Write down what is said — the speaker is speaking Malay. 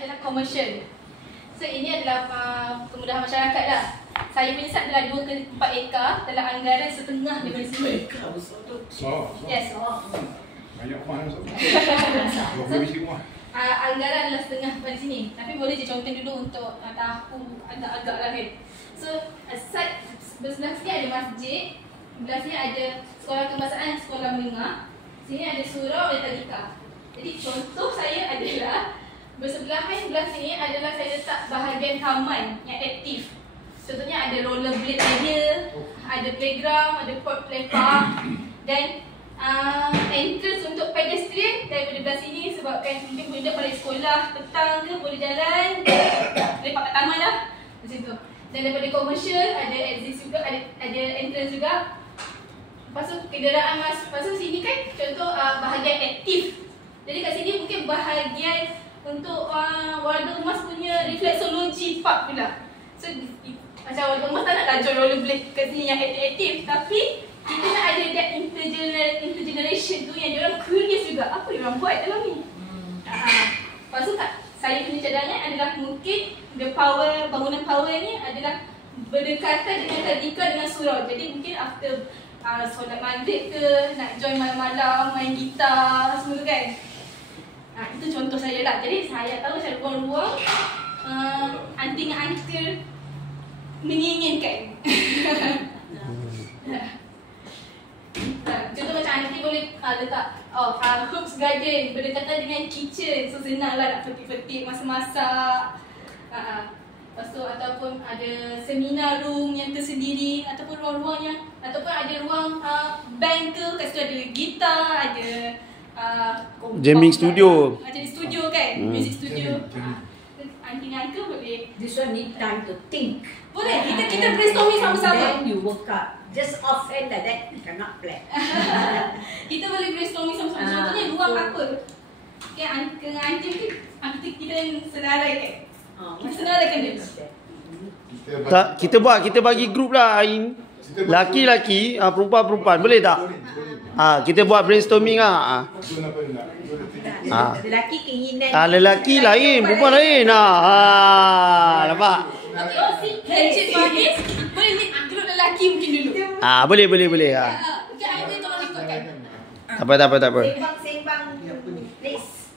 adalah komersial. So ini adalah kemudahan masyarakat lah. Saya punya site adalah 2 ke 4 ekar dalam anggaran setengah daripada sini. Yes. Banyak rumah masuk. 20 biji rumah. Anggaran adalah setengah daripada sini. Tapi boleh je contoh dulu untuk tahu agak-agak lah kan. So site sebelah sini ada masjid, sebelah sini ada sekolah kebangsaan, sekolah menengah. Sini ada surau dan tadika. Jadi contoh saya adalah bersebelahan sebelah sini adalah saya letak bahagian taman yang aktif. Contohnya ada rollerblade area, ada playground, ada court play park dan entrance untuk pedestrian daripada belah sini sebabkan mungkin budak balik sekolah petang ke boleh jalan lepak kat taman lah macam tu. Dan daripada komersial ada exit juga, ada entrance juga. Lepas tu kenderaan masuk. Lepas tu sini kan contoh bahagian aktif. Jadi kat sini mungkin bahagian untuk warga emas punya refleksologi park pula. So macam warga emas tak nak join rollerblade kat sini yang aktif-aktif, tapi kita nak ada that intergeneration tu yang diorang curious juga apa diorang buat dalam ni. Lepas tu saya punya cadangan adalah mungkin bangunan power ni adalah berdekatan dengan tadika dengan surau. Jadi mungkin after solat maghrib ke nak join malam-malam main gitar semua tu kan. Itu contoh saya lah. Jadi saya tahu macam ruang-ruang anting-anting menginginkan. Contoh macam aunty boleh letak herbs garden berdekatan dengan kitchen. So senang lah nak petik-petik masa-masak. Lepas tu ataupun ada seminar room yang tersendiri, ataupun ruang-ruang yang, ataupun ada ruang bank ke, kat situ ada gitar, ada jamming studio. Macam studio kan, music studio. Aunty dan uncle boleh. This one need time to think. Boleh, kita brainstorming sama-sama. Then you work out. Just offhand like that, you cannot plan. Kita boleh brainstorming sama-sama. Contohnya ruang apa? Okay, dengan aunty mungkin kita senaraikan. Kita senaraikan dia. Tak, kita bagi grup lah Ain. Laki-laki, perempuan-perempuan. Boleh tak? Kita buat brainstorming lah. Lelaki keinginan. Lelaki lain, perempuan lain. Nampak? Encik Fahim, boleh ni grup lelaki mungkin dulu. Boleh. Mungkin Ain tolong ikutkan. Tak apa. Sembang, please.